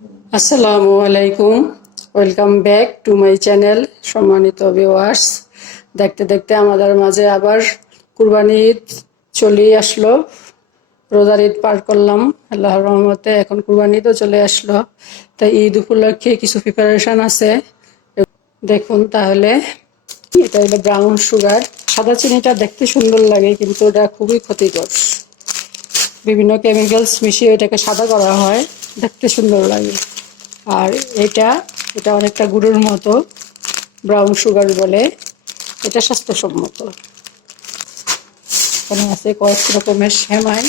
আসসালামু আলাইকুম। Welcome back to my channel. সম্মানিত ভিউয়ার্স, দেখতে দেখতে আমাদের মাঝে আবার কুরবানি ঈদ চলে আসলো। রোজার ঈদ পার করলাম আল্লাহর রহমতে, এখন কুরবানি ঈদও চলে আসলো। তাই ঈদ উপলক্ষে কিছু প্রিপারেশন আছে, দেখুন তাহলে। এটা হলো ব্রাউন সুগার। সাদা চিনিটা দেখতে সুন্দর লাগে কিন্তু এটা খুবই ক্ষতিকর। বিভিন্ন কেমিক্যালস মিশিয়ে এটাকে সাদা করা হয়, দেখতে সুন্দর লাগে। আর এটা এটা অনেকটা গুঁড়োর মতো, ব্রাউন সুগার বলে। এটা স্বাস্থ্যসম্মত। এখানে আছে কয়েক রকমের সেমাই।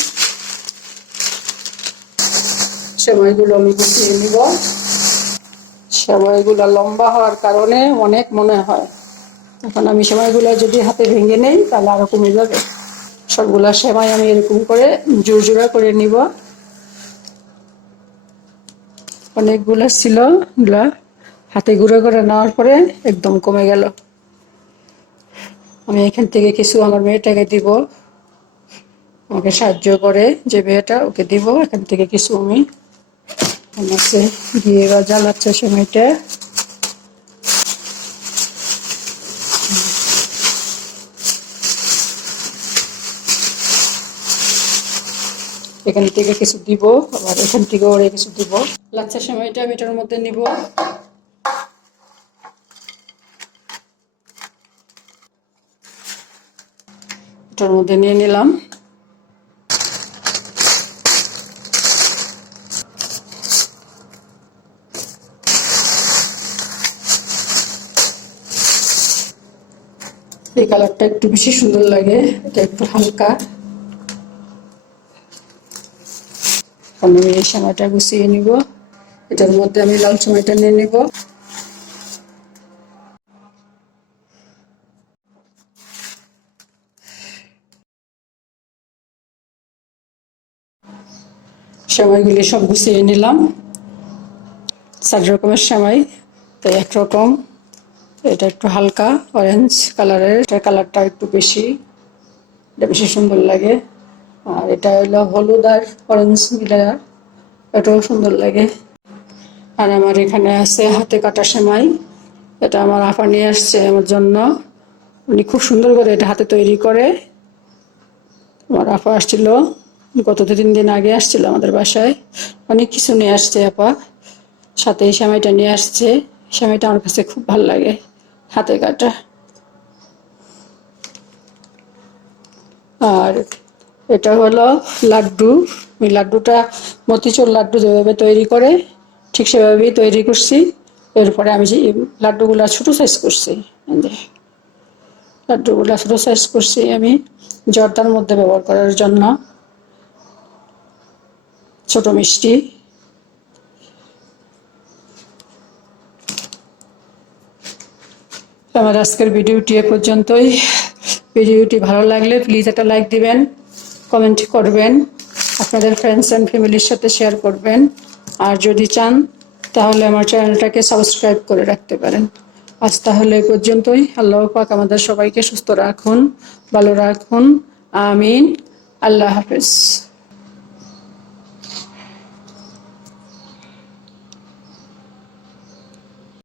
সেমাইগুলো আমি গুছিয়ে নিব। সেমাইগুলো লম্বা হওয়ার কারণে অনেক মনে হয়, এখন আমি সেমাইগুলো যদি হাতে ভেঙে নেই তাহলে আরো কমে যাবে। সবগুলা সেমাই আমি এরকম করে জোড়া করে নিব। অনেকগুলো ছিল, এগুলা হাতে গুঁড়ো করে নেওয়ার পরে একদম কমে গেল। আমি এখান থেকে কিছু আমার মেয়েটাকে দিব, আমাকে সাহায্য করে যে মেয়েটা, ওকে দিব। এখান থেকে কিছু আমি আমাকে দিয়ে বা জ্বালাচ্ছে সময়টা। এখান থেকে কিছু দিব, আবার এখান থেকে ওরে কিছু দিব। লাচ্ছা সময়টা আমি এটার মধ্যে নিব। এটার মধ্যে নিয়ে নিলাম। এই কালারটা একটু বেশি সুন্দর লাগে, এটা একটু হালকা। আমি এই সময়টা গুছিয়ে নিব। এটার মধ্যে আমি লাল সময়টা নিয়ে নিব। সেমাইগুলি সব গুছিয়ে নিলাম। 4 রকমের সেমাই, তো একরকম। এটা একটু হালকা অরেঞ্জ কালারের, এটার কালারটা একটু বেশি, এটা বেশি সুন্দর লাগে। আর এটা হলো হলুদ আর অরেঞ্জ মিলার, এটাও সুন্দর লাগে। আর আমার এখানে আছে হাতে কাটা সেমাই। এটা আমার আপা নিয়ে আসছে আমার জন্য। উনি খুব সুন্দর করে এটা হাতে তৈরি করে। আমার আপা আসছিল গত 2-3 দিন আগে, আসছিল আমাদের বাসায়। অনেক কিছু নিয়ে আসছে আপা, সাথে এই সেমাইটা নিয়ে আসছে। সেমাইটা আমার কাছে খুব ভালো লাগে, হাতে কাটা। আর এটা হলো লাড্ডু। ওই লাড্ডুটা মতিচুর লাড্ডু যেভাবে তৈরি করে ঠিক সেভাবেই তৈরি করছি। এরপরে আমি যে লাড্ডুগুলা ছোটো সাইজ করছি, লাড্ডুগুলা ছোটো সাইজ করছি আমি জর্দার মধ্যে ব্যবহার করার জন্য। ছোট মিষ্টি। আমার আজকের ভিডিওটি এ পর্যন্তই। ভিডিওটি ভালো লাগলে প্লিজ একটা লাইক দিবেন, কমেন্ট করবেন, আপনাদের ফ্রেন্ডস অ্যান্ড ফ্যামিলির সাথে শেয়ার করবেন। আর যদি চান তাহলে আমার চ্যানেলটাকে সাবস্ক্রাইব করে রাখতে পারেন। আজ তাহলে এ পর্যন্তই। আল্লাহ পাক আমাদের সবাইকে সুস্থ রাখুন, ভালো রাখুন। আমিন। আল্লাহ হাফেজ।